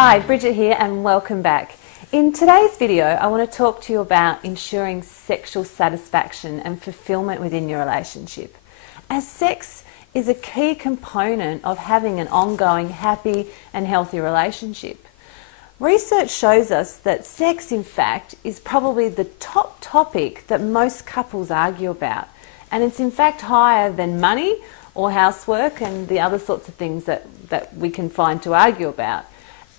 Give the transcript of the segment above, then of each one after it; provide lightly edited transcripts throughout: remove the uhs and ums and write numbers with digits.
Hi, Bridget here and welcome back. In today's video, I want to talk to you about ensuring sexual satisfaction and fulfillment within your relationship, as sex is a key component of having an ongoing, happy and healthy relationship. Research shows us that sex, in fact, is probably the top topic that most couples argue about, and it's in fact higher than money or housework and the other sorts of things that we can find to argue about.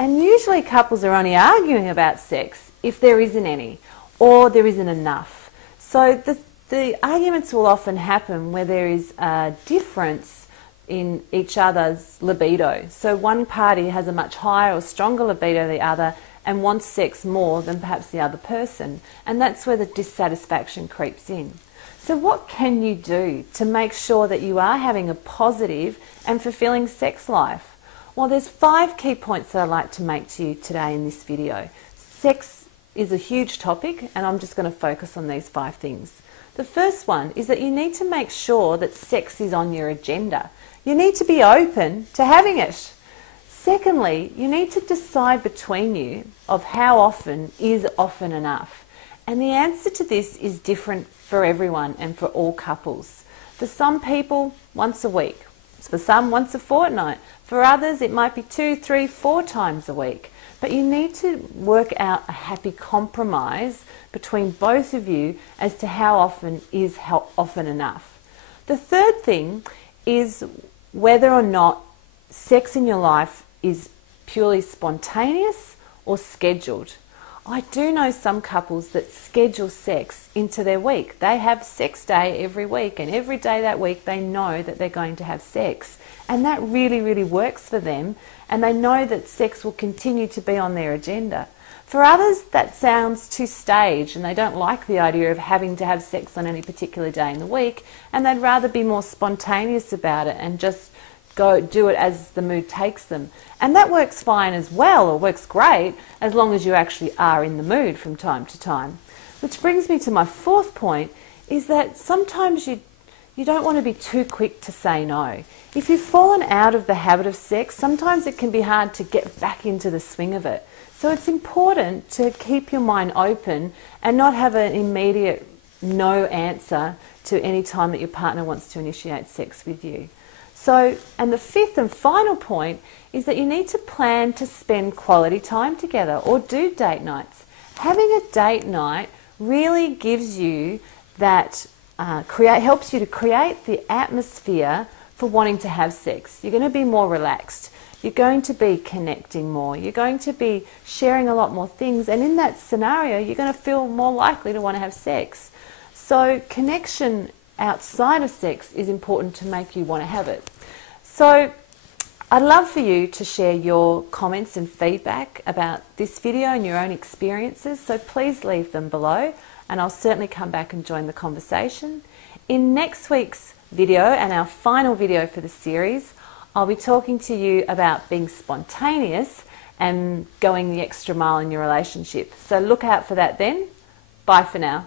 And usually couples are only arguing about sex if there isn't any or there isn't enough. So the arguments will often happen where there is a difference in each other's libido. So one party has a much higher or stronger libido than the other and wants sex more than perhaps the other person. And that's where the dissatisfaction creeps in. So what can you do to make sure that you are having a positive and fulfilling sex life? Well, there's 5 key points that I'd like to make to you today in this video. Sex is a huge topic and I'm just going to focus on these 5 things. The first one is that you need to make sure that sex is on your agenda. You need to be open to having it. Secondly, you need to decide between you of how often is often enough. And the answer to this is different for everyone and for all couples. For some people, once a week. For some, once a fortnight. For others, it might be 2, 3, 4 times a week. But you need to work out a happy compromise between both of you as to how often is often enough. The third thing is whether or not sex in your life is purely spontaneous or scheduled. I do know some couples that schedule sex into their week. They have sex day every week, and every day that week they know that they're going to have sex. And that really, really works for them, and they know that sex will continue to be on their agenda. For others, that sounds too staged, and they don't like the idea of having to have sex on any particular day in the week, and they'd rather be more spontaneous about it and just go do it as the mood takes them. And that works fine as well, or works great, as long as you actually are in the mood from time to time. Which brings me to my 4th point, is that sometimes you don't want to be too quick to say no. If you've fallen out of the habit of sex, sometimes it can be hard to get back into the swing of it. So it's important to keep your mind open and not have an immediate no answer to any time that your partner wants to initiate sex with you. So, and the 5th and final point is that you need to plan to spend quality time together or do date nights. Having a date night really gives you that, helps you to create the atmosphere for wanting to have sex. You're going to be more relaxed. You're going to be connecting more. You're going to be sharing a lot more things. And in that scenario, you're going to feel more likely to want to have sex. So connection outside of sex is important to make you want to have it. So I'd love for you to share your comments and feedback about this video and your own experiences, so please leave them below and I'll certainly come back and join the conversation. In next week's video and our final video for the series, I'll be talking to you about being spontaneous and going the extra mile in your relationship. So look out for that then. Bye for now.